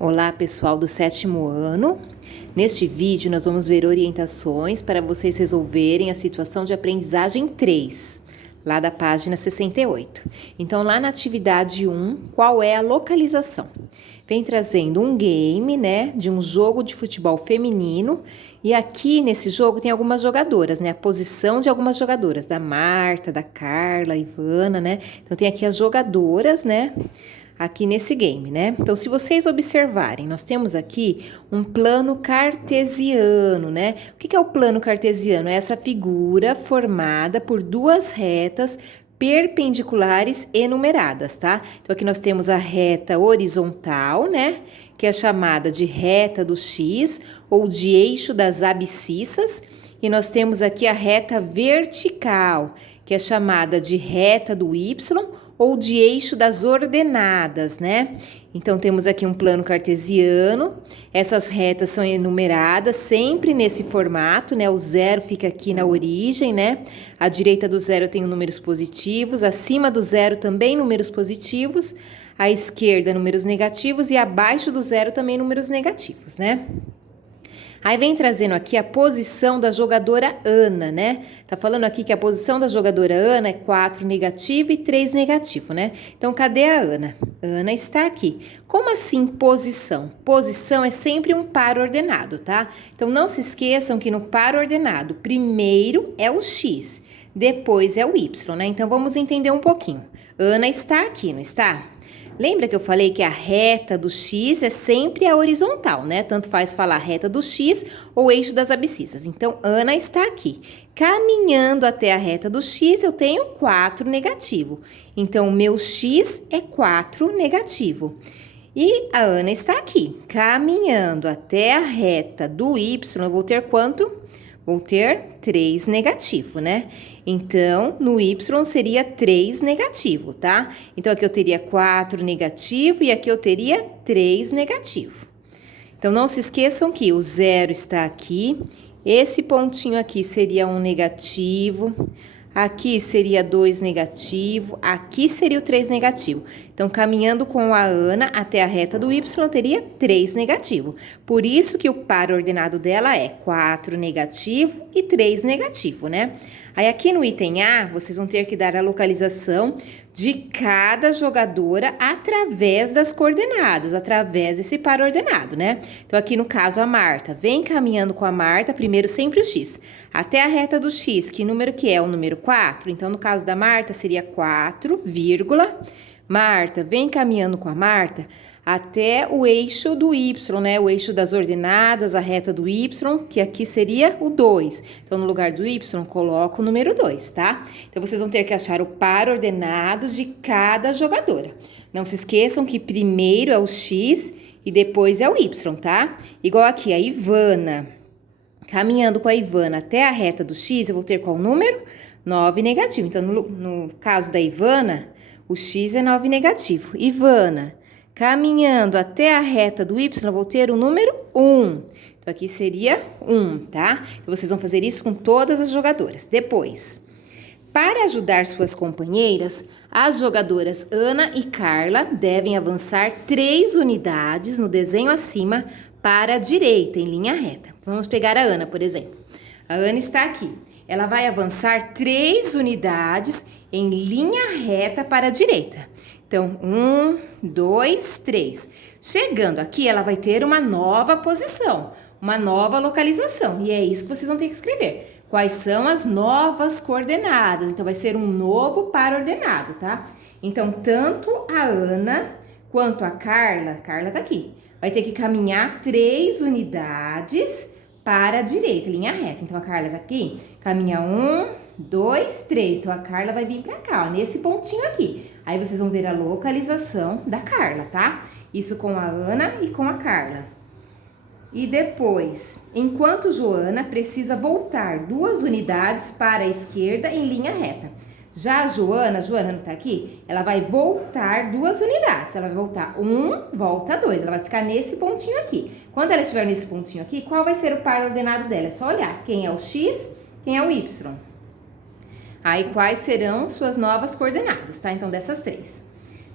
Olá, pessoal do 7º ano. Neste vídeo, nós vamos ver orientações para vocês resolverem a situação de aprendizagem 3, lá da página 68. Então, lá na atividade 1, qual é a localização? Vem trazendo um game, né, de um jogo de futebol feminino. E aqui, nesse jogo, tem algumas jogadoras, né, a posição de algumas jogadoras, da Marta, da Carla, Ivana, né. Então, tem aqui as jogadoras, né, aqui nesse game, né? Então, se vocês observarem, nós temos aqui um plano cartesiano, né? O que é o plano cartesiano? É essa figura formada por duas retas perpendiculares enumeradas, tá? Então, aqui nós temos a reta horizontal, né? Que é chamada de reta do X ou de eixo das abscissas. E nós temos aqui a reta vertical, que é chamada de reta do Y ou de eixo das ordenadas, né? Então, temos aqui um plano cartesiano, essas retas são enumeradas sempre nesse formato, né? O zero fica aqui na origem, né? À direita do zero tem números positivos, acima do zero também números positivos, à esquerda números negativos e abaixo do zero também números negativos, né? Aí vem trazendo aqui a posição da jogadora Ana, né? Tá falando aqui que a posição da jogadora Ana é 4 negativo e 3 negativo, né? Então, cadê a Ana? Ana está aqui. Como assim posição? Posição é sempre um par ordenado, tá? Então, não se esqueçam que no par ordenado, primeiro é o X, depois é o Y, né? Então, vamos entender um pouquinho. Ana está aqui, não está? Lembra que eu falei que a reta do X é sempre a horizontal, né? Tanto faz falar reta do X ou eixo das abscissas. Então, Ana está aqui. Caminhando até a reta do X, eu tenho 4 negativo. Então, o meu X é 4 negativo. E a Ana está aqui. Caminhando até a reta do Y, eu vou ter quanto? Vou ter 3 negativo, né? Então, no Y seria 3 negativo, tá? Então, aqui eu teria 4 negativo e aqui eu teria 3 negativo. Então, não se esqueçam que o zero está aqui. Esse pontinho aqui seria 1 negativo. Aqui seria 2 negativo, aqui seria o 3 negativo. Então, caminhando com a Ana até a reta do Y, eu teria 3 negativo. Por isso que o par ordenado dela é 4 negativo e 3 negativo, né? Aí, aqui no item A, vocês vão ter que dar a localização de cada jogadora através das coordenadas, através desse par ordenado, né? Então, aqui no caso, a Marta. Vem caminhando com a Marta, primeiro sempre o X. Até a reta do X, que número que é? O número 4. Então, no caso da Marta, seria 4, vírgula. Marta, vem caminhando com a Marta até o eixo do Y, né? O eixo das ordenadas, a reta do Y, que aqui seria o 2. Então, no lugar do Y, coloco o número 2, tá? Então, vocês vão ter que achar o par ordenado de cada jogadora. Não se esqueçam que primeiro é o X e depois é o Y, tá? Igual aqui, a Ivana. Caminhando com a Ivana até a reta do X, eu vou ter qual número? 9 negativo. Então, no caso da Ivana, o X é 9 negativo. Ivana, caminhando até a reta do Y, eu vou ter o número 1. Então, aqui seria 1, tá? Então, vocês vão fazer isso com todas as jogadoras. Depois, para ajudar suas companheiras, as jogadoras Ana e Carla devem avançar 3 unidades no desenho acima para a direita, em linha reta. Vamos pegar a Ana, por exemplo. A Ana está aqui. Ela vai avançar 3 unidades em linha reta para a direita. Então, 1, 2, 3. Chegando aqui, ela vai ter uma nova posição, uma nova localização. E é isso que vocês vão ter que escrever. Quais são as novas coordenadas? Então, vai ser um novo par ordenado, tá? Então, tanto a Ana quanto a Carla tá aqui, vai ter que caminhar 3 unidades para a direita, linha reta. Então, a Carla tá aqui, caminha 1, 2, 3. Então, a Carla vai vir pra cá, ó, nesse pontinho aqui. Aí, vocês vão ver a localização da Carla, tá? Isso com a Ana e com a Carla. E depois, enquanto Joana precisa voltar 2 unidades para a esquerda em linha reta. Já a Joana não tá aqui, ela vai voltar 2 unidades. Ela vai voltar 1, volta 2. Ela vai ficar nesse pontinho aqui. Quando ela estiver nesse pontinho aqui, qual vai ser o par ordenado dela? É só olhar quem é o X, quem é o Y. Aí, quais serão suas novas coordenadas, tá? Então, dessas 3.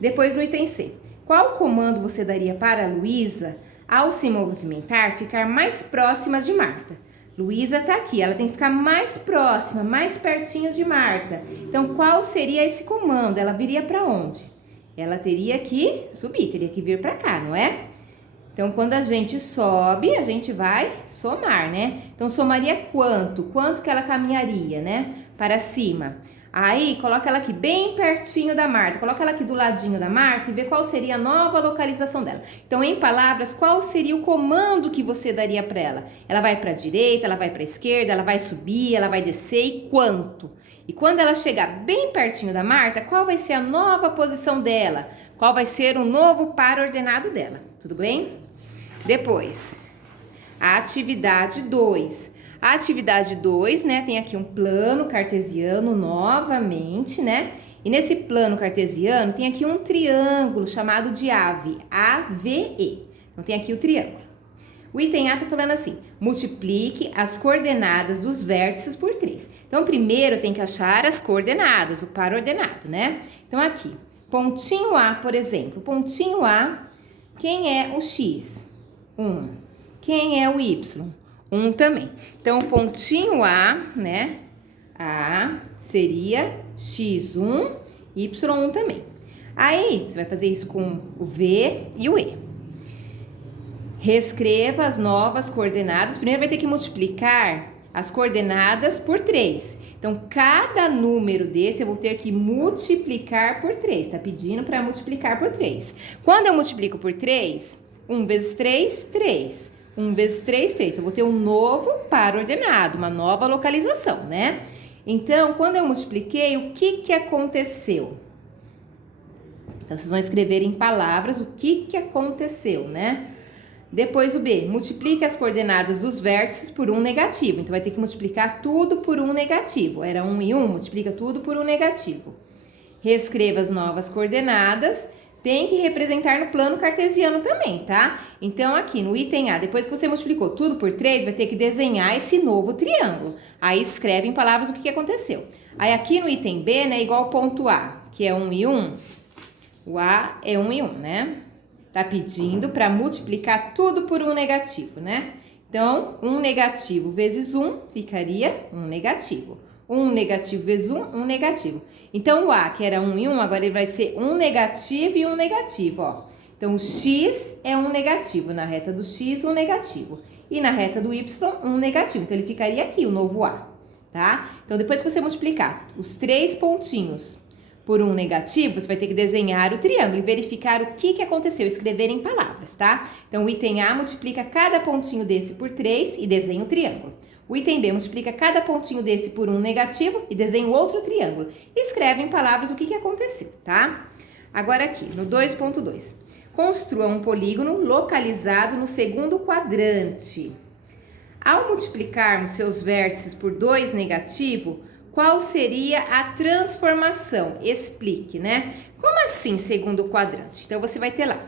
Depois, no item C. Qual comando você daria para a Luísa, ao se movimentar, ficar mais próxima de Marta? Luísa tá aqui, ela tem que ficar mais próxima, mais pertinho de Marta. Então, qual seria esse comando? Ela viria para onde? Ela teria que subir, teria que vir para cá, não é? Então, quando a gente sobe, a gente vai somar, né? Então, somaria quanto? Quanto que ela caminharia, né? Para cima. Aí, coloca ela aqui bem pertinho da Marta. Coloca ela aqui do ladinho da Marta e vê qual seria a nova localização dela. Então, em palavras, qual seria o comando que você daria para ela? Ela vai para a direita, ela vai para a esquerda, ela vai subir, ela vai descer e quanto? E quando ela chegar bem pertinho da Marta, qual vai ser a nova posição dela? Qual vai ser o novo par ordenado dela? Tudo bem? Depois, a atividade 2. A atividade 2, né, tem aqui um plano cartesiano novamente, né? E nesse plano cartesiano tem aqui um triângulo chamado de AVE, AVE. Então tem aqui o triângulo. O item A tá falando assim: multiplique as coordenadas dos vértices por 3. Então primeiro tem que achar as coordenadas, o par ordenado, né? Então aqui, pontinho A, por exemplo, pontinho A, quem é o X? 1. Quem é o Y? 1 também. Então, o pontinho A, né? A seria X1, Y1 também. Aí, você vai fazer isso com o V e o E. Reescreva as novas coordenadas. Primeiro vai ter que multiplicar as coordenadas por 3. Então, cada número desse eu vou ter que multiplicar por 3. Tá pedindo para multiplicar por 3. Quando eu multiplico por 3, 1 vezes 3, 3. 1 vezes 3, 3. Então, eu vou ter um novo par ordenado, uma nova localização, né? Então, quando eu multipliquei, o que aconteceu? Então, vocês vão escrever em palavras o que aconteceu, né? Depois o B, multiplique as coordenadas dos vértices por 1 negativo. Então, vai ter que multiplicar tudo por 1 negativo. Era 1 e 1, multiplica tudo por 1 negativo. Reescreva as novas coordenadas. Tem que representar no plano cartesiano também, tá? Então, aqui no item A, depois que você multiplicou tudo por 3, vai ter que desenhar esse novo triângulo. Aí, escreve em palavras o que aconteceu. Aí, aqui no item B, né, igual ao ponto A, que é 1 e 1. O A é 1 e 1, né? Tá pedindo para multiplicar tudo por 1 negativo, né? Então, 1 negativo vezes 1 ficaria 1 negativo. 1 negativo vezes 1, 1 negativo. Então, o A, que era 1 e 1, agora ele vai ser 1 negativo e 1 negativo, ó. Então, o X é 1 negativo. Na reta do X, 1 negativo. E na reta do Y, 1 negativo. Então, ele ficaria aqui, o novo A, tá? Então, depois que você multiplicar os 3 pontinhos por 1 negativo, você vai ter que desenhar o triângulo e verificar o que aconteceu, escrever em palavras, tá? Então, o item A multiplica cada pontinho desse por 3 e desenha o triângulo. O item B multiplica cada pontinho desse por 1 negativo e desenha outro triângulo. Escreve em palavras o que aconteceu, tá? Agora aqui, no 2.2. Construa um polígono localizado no segundo quadrante. Ao multiplicarmos seus vértices por 2 negativo, qual seria a transformação? Explique, né? Como assim segundo quadrante? Então, você vai ter lá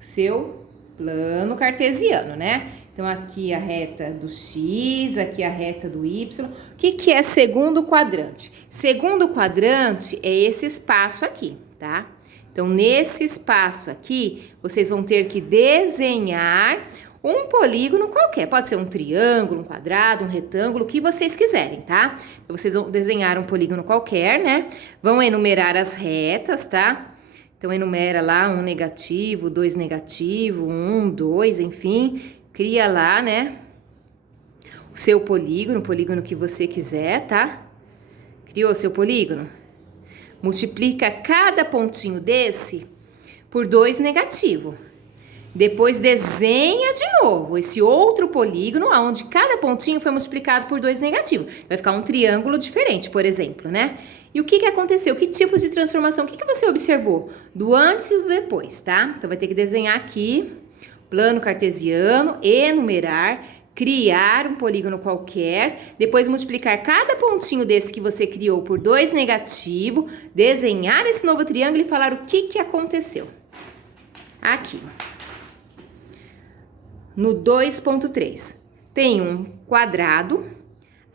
o seu plano cartesiano, né? Então, aqui a reta do X, aqui a reta do Y. O que é segundo quadrante? Segundo quadrante é esse espaço aqui, tá? Então, nesse espaço aqui, vocês vão ter que desenhar um polígono qualquer. Pode ser um triângulo, um quadrado, um retângulo, o que vocês quiserem, tá? Então, vocês vão desenhar um polígono qualquer, né? Vão enumerar as retas, tá? Então, enumera lá 1 negativo, 2 negativo, 1, 2, enfim. Cria lá, né, o seu polígono, o polígono que você quiser, tá? Criou o seu polígono? Multiplica cada pontinho desse por 2 negativo. Depois desenha de novo esse outro polígono, onde cada pontinho foi multiplicado por 2 negativo. Vai ficar um triângulo diferente, por exemplo, né? E o que aconteceu? Que tipo de transformação? O que você observou? Do antes e do depois, tá? Então, vai ter que desenhar aqui plano cartesiano, enumerar, criar um polígono qualquer, depois multiplicar cada pontinho desse que você criou por 2 negativo, desenhar esse novo triângulo e falar o que aconteceu. Aqui. No 2.3, tem um quadrado,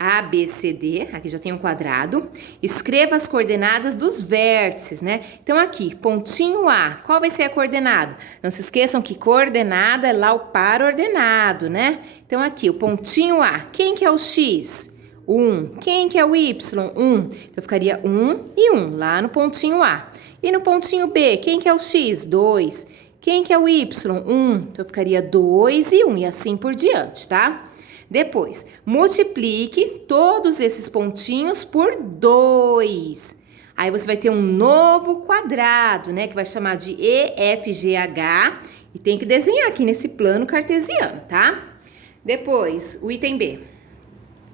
A, B, C, D, aqui já tem um quadrado. Escreva as coordenadas dos vértices, né? Então aqui, pontinho A, qual vai ser a coordenada? Não se esqueçam que coordenada é lá o par ordenado, né? Então aqui, o pontinho A, quem que é o X? 1. Quem que é o Y? 1. Então ficaria 1 e 1 lá no pontinho A. E no pontinho B, quem que é o X? 2. Quem que é o Y? 1. Então ficaria 2 e 1 e assim por diante, tá? Depois, multiplique todos esses pontinhos por 2. Aí você vai ter um novo quadrado, né? Que vai chamar de EFGH. E tem que desenhar aqui nesse plano cartesiano, tá? Depois, o item B.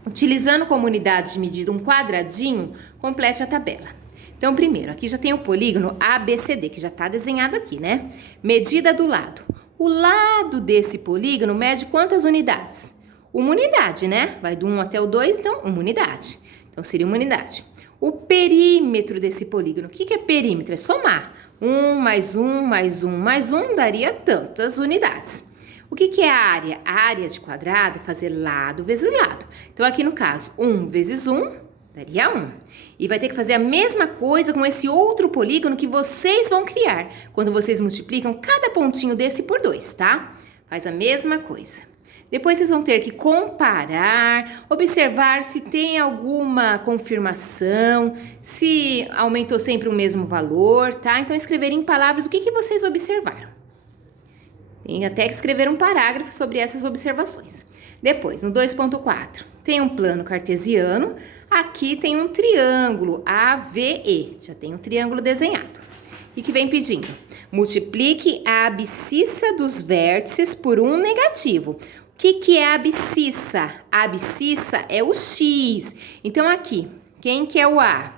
Utilizando como unidade de medida um quadradinho, complete a tabela. Então, primeiro, aqui já tem o polígono ABCD, que já está desenhado aqui, né? Medida do lado. O lado desse polígono mede quantas unidades? Uma unidade, né? Vai do 1 até o 2, então, uma unidade. Então, seria uma unidade. O perímetro desse polígono. O que é perímetro? É somar. 1 mais 1 mais 1 mais 1 daria tantas unidades. O que é a área? A área de quadrado é fazer lado vezes lado. Então, aqui no caso, 1 vezes 1 daria 1. E vai ter que fazer a mesma coisa com esse outro polígono que vocês vão criar. Quando vocês multiplicam cada pontinho desse por 2, tá? Faz a mesma coisa. Depois vocês vão ter que comparar, observar se tem alguma confirmação, se aumentou sempre o mesmo valor, tá? Então, escrever em palavras o que vocês observaram. Tem até que escrever um parágrafo sobre essas observações. Depois, no 2.4, tem um plano cartesiano. Aqui tem um triângulo AVE. Já tem um triângulo desenhado. E que vem pedindo? Multiplique a abscissa dos vértices por um negativo. O que é a abscissa? A abscissa é o X. Então, aqui, quem que é o A?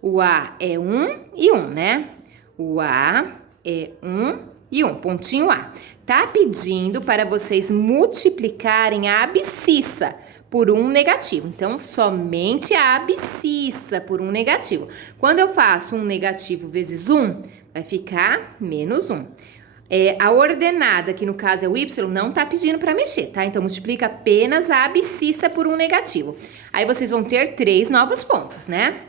O A é 1 e 1, né? O A é 1 e 1, pontinho A. Tá pedindo para vocês multiplicarem a abscissa por um negativo. Então, somente a abscissa por um negativo. Quando eu faço um negativo vezes 1, vai ficar menos 1. A ordenada, que no caso é o Y, não tá pedindo para mexer, tá? Então, multiplica apenas a abscissa por um negativo. Aí, vocês vão ter 3 novos pontos, né?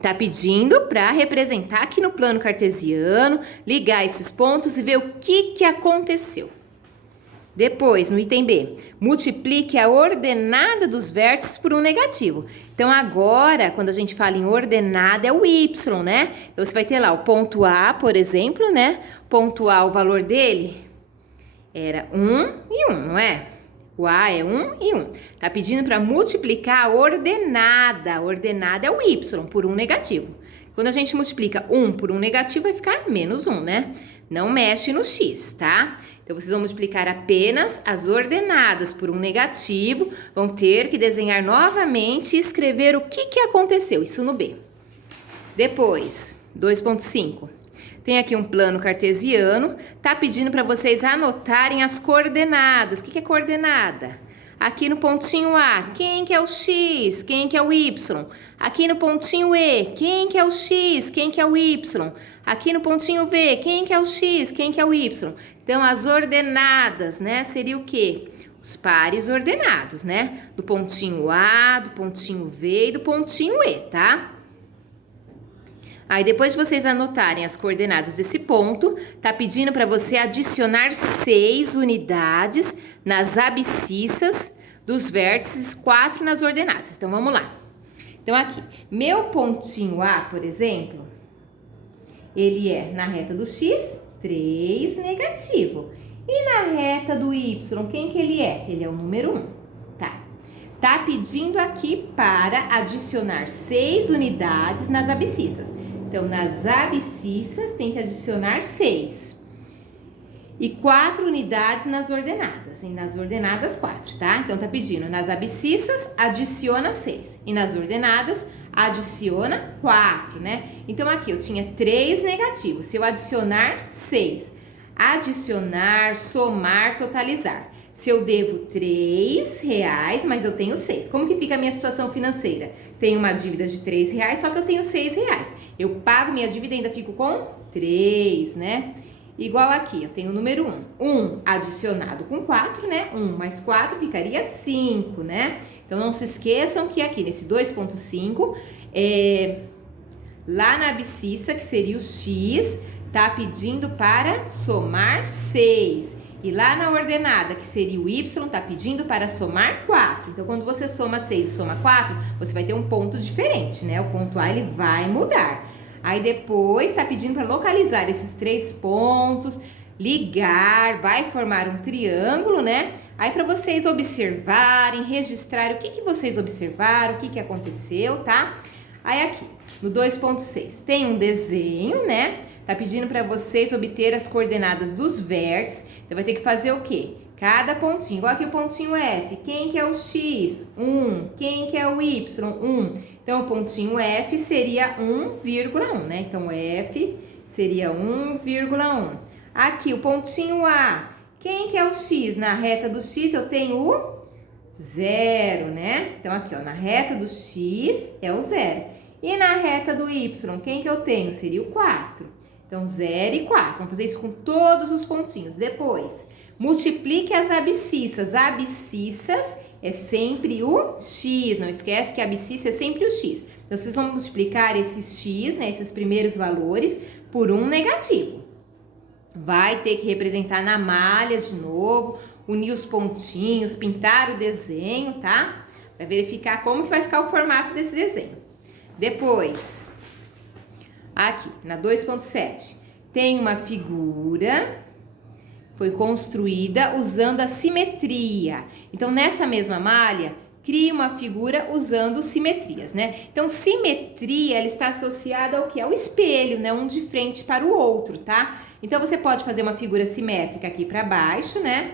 Tá pedindo para representar aqui no plano cartesiano, ligar esses pontos e ver o que aconteceu. Depois, no item B, multiplique a ordenada dos vértices por um negativo. Então, agora, quando a gente fala em ordenada, é o Y, né? Então, você vai ter lá o ponto A, por exemplo, né? Ponto A, o valor dele era 1 e 1, não é? O A é 1 e 1. Tá pedindo para multiplicar a ordenada. A ordenada é o Y por um negativo. Quando a gente multiplica 1 por um negativo, vai ficar menos 1, né? Não mexe no X, tá? Então, vocês vão multiplicar apenas as ordenadas por um negativo, vão ter que desenhar novamente e escrever o que aconteceu, isso no B. Depois, 2.5. Tem aqui um plano cartesiano, tá pedindo para vocês anotarem as coordenadas. O que é coordenada? Aqui no pontinho A, quem que é o X? Quem que é o Y? Aqui no pontinho E, quem que é o X? Quem que é o Y? Aqui no pontinho V, quem que é o X? Quem que é o Y? Então, as ordenadas, né? Seria o quê? Os pares ordenados, né? Do pontinho A, do pontinho V e do pontinho E, tá? Aí, depois de vocês anotarem as coordenadas desse ponto, tá pedindo para você adicionar 6 unidades nas abscissas dos vértices, 4 nas ordenadas. Então, vamos lá. Então, aqui, meu pontinho A, por exemplo, ele é na reta do X, 3 negativo. E na reta do Y, quem que ele é? Ele é o número 1, tá? Tá pedindo aqui para adicionar 6 unidades nas abscissas. Então, nas abscissas tem que adicionar 6. E 4 unidades nas ordenadas. E nas ordenadas, 4, tá? Então, tá pedindo nas abscissas, adiciona 6. E nas ordenadas, adiciona 4, né? Então, aqui eu tinha 3 negativos. Se eu adicionar 6, adicionar, somar, totalizar. Se eu devo R$3, mas eu tenho 6. Como que fica a minha situação financeira? Tenho uma dívida de R$3, só que eu tenho R$6. Eu pago minha dívida e ainda fico com 3, né? Igual aqui, eu tenho o número 1. 1 adicionado com 4, né? 1 mais 4 ficaria 5, né? Então, Então, não se esqueçam que aqui nesse 2,5, lá na abscissa, que seria o x, tá pedindo para somar 6. E lá na ordenada, que seria o y, tá pedindo para somar 4. Então, quando você soma 6 e soma 4, você vai ter um ponto diferente, né? O ponto A, ele vai mudar. Aí depois tá pedindo para localizar esses 3 pontos, ligar, vai formar um triângulo, né? Aí para vocês observarem, registrar o que vocês observaram, o que aconteceu, tá? Aí aqui, no 2,6, tem um desenho, né? Tá pedindo para vocês obter as coordenadas dos vértices. Então, vai ter que fazer o quê? Cada pontinho. Igual aqui o pontinho F. Quem que é o X? 1. Quem que é o Y? 1. Então, o pontinho F seria 1,1, né? Então, F seria 1,1. Aqui, o pontinho A. Quem que é o X? Na reta do X, eu tenho o 0, né? Então, aqui, ó, na reta do X é o 0. E na reta do Y, quem que eu tenho? Seria o 4. Então, 0 e 4. Vamos fazer isso com todos os pontinhos. Depois, multiplique as abscissas. Abscissas é sempre o x. Não esquece que a abscissa é sempre o x. Então, vocês vão multiplicar esses x, né, esses primeiros valores, por um negativo. Vai ter que representar na malha de novo, unir os pontinhos, pintar o desenho, tá? Para verificar como que vai ficar o formato desse desenho. Depois, aqui na 2,7, tem uma figura, foi construída usando a simetria. Então, nessa mesma malha, crie uma figura usando simetrias, né? Então, simetria, ela está associada ao quê? Ao espelho, né? Um de frente para o outro, tá? Então, você pode fazer uma figura simétrica aqui para baixo, né?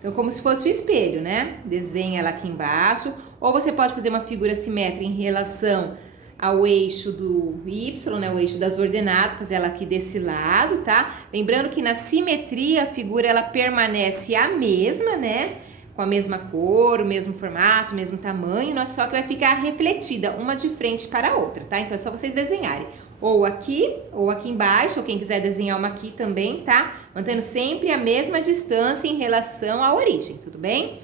Então, como se fosse o espelho, né? Desenha ela aqui embaixo. Ou você pode fazer uma figura simétrica em relação ao eixo do Y, né, o eixo das ordenadas, fazer ela aqui desse lado, tá? Lembrando que na simetria a figura ela permanece a mesma, né? Com a mesma cor, o mesmo formato, o mesmo tamanho, só que vai ficar refletida uma de frente para a outra, tá? Então é só vocês desenharem ou aqui embaixo, ou quem quiser desenhar uma aqui também, tá? Mantendo sempre a mesma distância em relação à origem, tudo bem?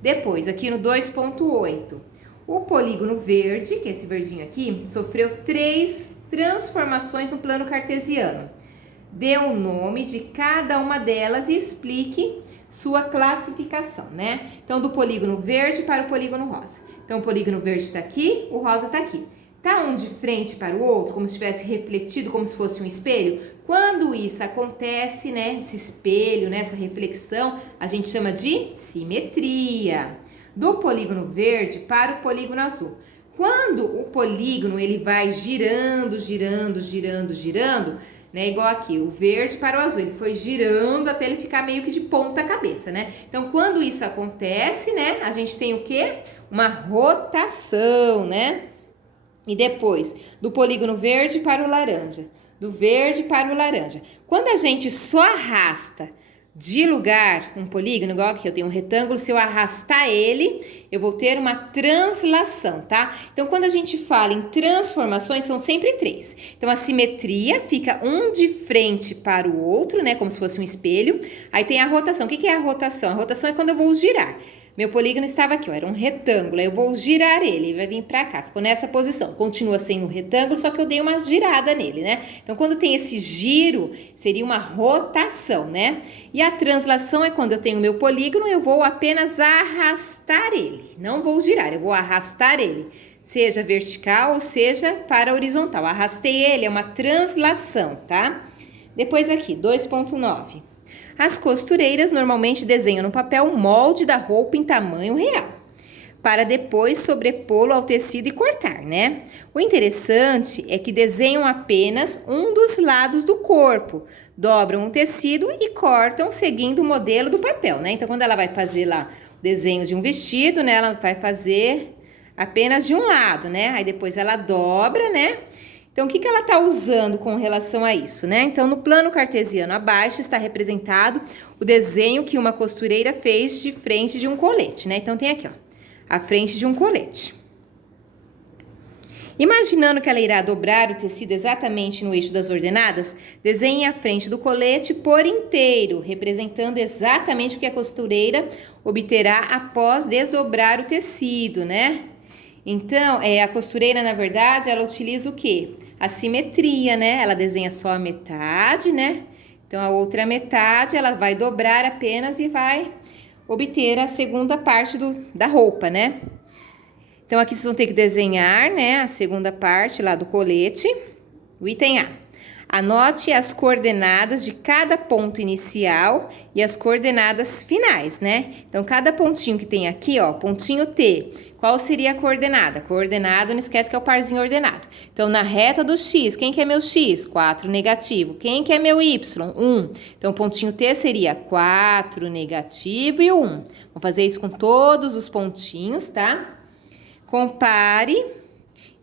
Depois, aqui no 2,8. O polígono verde, que é esse verdinho aqui, sofreu 3 transformações no plano cartesiano. Dê o nome de cada uma delas e explique sua classificação, né? Então, do polígono verde para o polígono rosa. Então, o polígono verde está aqui, o rosa está aqui. Tá um de frente para o outro, como se tivesse refletido, como se fosse um espelho? Quando isso acontece, né, esse espelho, né, essa reflexão, a gente chama de simetria. Do polígono verde para o polígono azul. Quando o polígono ele vai girando, né, igual aqui, o verde para o azul, ele foi girando até ele ficar meio que de ponta cabeça, né? Então, quando isso acontece, né, a gente tem o quê? Uma rotação, né? E depois, do polígono verde para o laranja, do verde para o laranja. Quando a gente só arrasta de lugar um polígono, igual aqui eu tenho um retângulo, se eu arrastar ele, eu vou ter uma translação, tá? Então, quando a gente fala em transformações, são sempre 3. Então, a simetria fica um de frente para o outro, né? Como se fosse um espelho. Aí tem a rotação. O que é a rotação? A rotação é quando eu vou girar. Meu polígono estava aqui, ó, era um retângulo, aí eu vou girar ele vai vir pra cá, ficou nessa posição. Continua sendo um retângulo, só que eu dei uma girada nele, né? Então, quando tem esse giro, seria uma rotação, né? E a translação é quando eu tenho o meu polígono, eu vou apenas arrastar ele. Não vou girar, eu vou arrastar ele. Seja vertical ou seja para horizontal. Arrastei ele, é uma translação, tá? Depois aqui, 2,9. As costureiras normalmente desenham no papel o molde da roupa em tamanho real, para depois sobrepô-lo ao tecido e cortar, né? O interessante é que desenham apenas um dos lados do corpo, dobram o tecido e cortam seguindo o modelo do papel, né? Então, quando ela vai fazer lá o desenho de um vestido, né? Ela vai fazer apenas de um lado, né? Aí depois ela dobra, né? Então, o que ela está usando com relação a isso, né? Então, no plano cartesiano abaixo está representado o desenho que uma costureira fez de frente de um colete, né? Então, tem aqui, ó, a frente de um colete. Imaginando que ela irá dobrar o tecido exatamente no eixo das ordenadas, desenhe a frente do colete por inteiro, representando exatamente o que a costureira obterá após desdobrar o tecido, né? Então, a costureira, na verdade, ela utiliza o quê? A simetria, né? Ela desenha só a metade, né? Então, a outra metade, ela vai dobrar apenas e vai obter a segunda parte da roupa, né? Então, aqui vocês vão ter que desenhar, né, a segunda parte lá do colete. O item A. Anote as coordenadas de cada ponto inicial e as coordenadas finais, né? Então, cada pontinho que tem aqui, ó, pontinho T, qual seria a coordenada? Coordenada, não esquece que é o parzinho ordenado. Então, na reta do X, quem que é meu X? 4 negativo. Quem que é meu Y? 1. Então, pontinho T seria 4 negativo e 1. Vamos fazer isso com todos os pontinhos, tá? Compare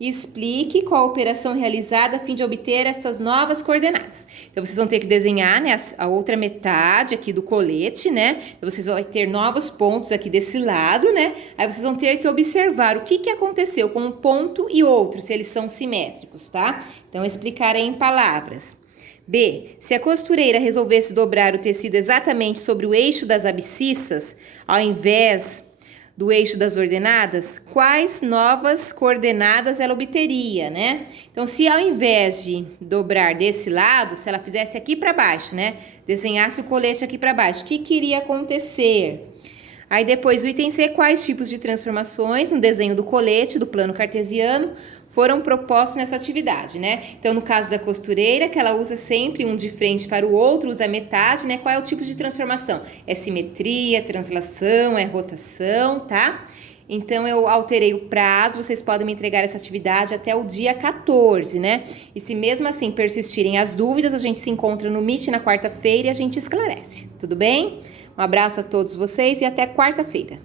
e explique qual a operação realizada a fim de obter essas novas coordenadas. Então, vocês vão ter que desenhar, né, a outra metade aqui do colete, né? Então, vocês vão ter novos pontos aqui desse lado, né? Aí, vocês vão ter que observar o que aconteceu com um ponto e outro, se eles são simétricos, tá? Então, explicar aí em palavras. B. Se a costureira resolvesse dobrar o tecido exatamente sobre o eixo das abscissas, ao invés do eixo das ordenadas, quais novas coordenadas ela obteria, né? Então, se ao invés de dobrar desse lado, se ela fizesse aqui para baixo, né? Desenhasse o colete aqui para baixo, o que iria acontecer? Aí depois o item C, quais tipos de transformações no desenho do colete, do plano cartesiano, foram propostos nessa atividade, né? Então, no caso da costureira, que ela usa sempre um de frente para o outro, usa metade, né? Qual é o tipo de transformação? É simetria, translação, é rotação, tá? Então, eu alterei o prazo, vocês podem me entregar essa atividade até o dia 14, né? E se mesmo assim persistirem as dúvidas, a gente se encontra no Meet na quarta-feira e a gente esclarece, tudo bem? Um abraço a todos vocês e até quarta-feira.